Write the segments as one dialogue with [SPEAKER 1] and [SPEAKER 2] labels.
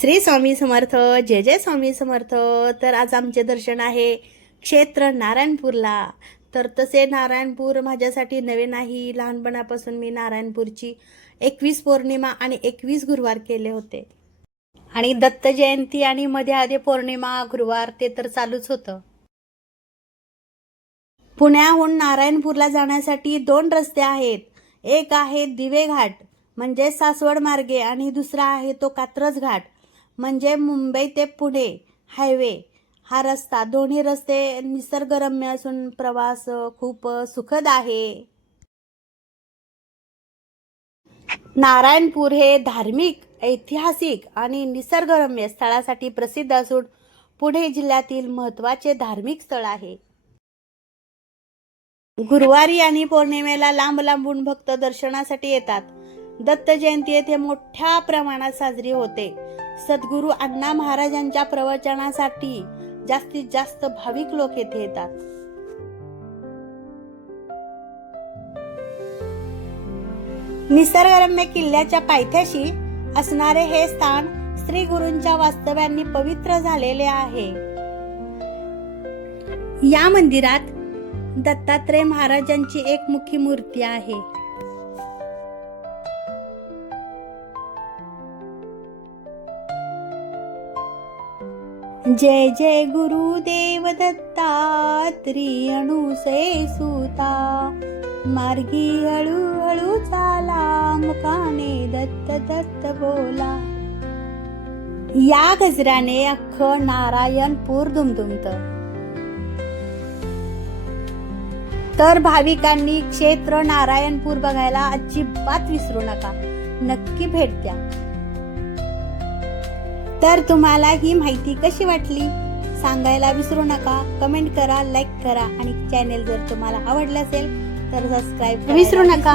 [SPEAKER 1] श्री स्वामी समर्थ जय जय स्वामी समर्थ. तर आज आमचे दर्शन आहे क्षेत्र नारायणपूरला. तर तसे नारायणपूर माझ्यासाठी नवे नाही. लहानपणापासून मी नारायणपूरची एकवीस पौर्णिमा आणि एकवीस गुरुवार केले होते. आणि दत्त जयंती आणि मध्ये आधी पौर्णिमा गुरुवार ते तर चालूच होतं. पुण्याहून नारायणपूरला जाण्यासाठी दोन रस्ते आहेत. एक आहे दिवे घाट म्हणजे सासवड मार्गे आणि दुसरा आहे तो कात्रज घाट. म्हणजे मुंबई ते पुणे हायवे. हा रस्ता दोन्ही रस्ते निसर्गरम्य असून प्रवास खूप सुखद आहे. नारायणपूर हे धार्मिक ऐतिहासिक आणि निसर्गरम्य स्थळासाठी प्रसिद्ध असून पुणे जिल्ह्यातील महत्त्वाचे धार्मिक स्थळ आहे. गुरुवारी आणि पौर्णिमेला लांब लांबून भक्त दर्शनासाठी येतात. दत्त जयंती येथे मोठ्या प्रमाणात साजरी होते. सद्गुरू अण्णा महाराजांच्या प्रवचनासाठी जास्तीत जास्त भाविक लोक येथे येतात. निसर्गरम्य किल्ल्याच्या पायथ्याशी असणारे हे स्थान श्री गुरूंच्या वास्तव्यांनी पवित्र झालेले आहे. या मंदिरात दत्तात्रय महाराजांची एक मुखी मूर्ती आहे. जय जय गुरुदेव दत्तात्री अणुसे सुता. मार्गी हळूहळू चाला मुखाने दत्त दत्त बोला. या गजराने अख्खं नारायणपूर दुमदुमत. तर भाविकांनी क्षेत्र नारायणपूर बघायला अजिबात विसरू नका. नक्की भेट द्या. तर तुम्हाला ही माहिती कशी वाटली? सांगायला विसरू नका. कमेंट करा लाईक करा आणि चॅनेल जर तुम्हाला आवडलं असेल तर सबस्क्राईब विसरू नका.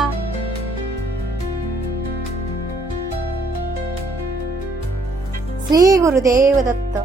[SPEAKER 1] श्री गुरुदेव दत्त.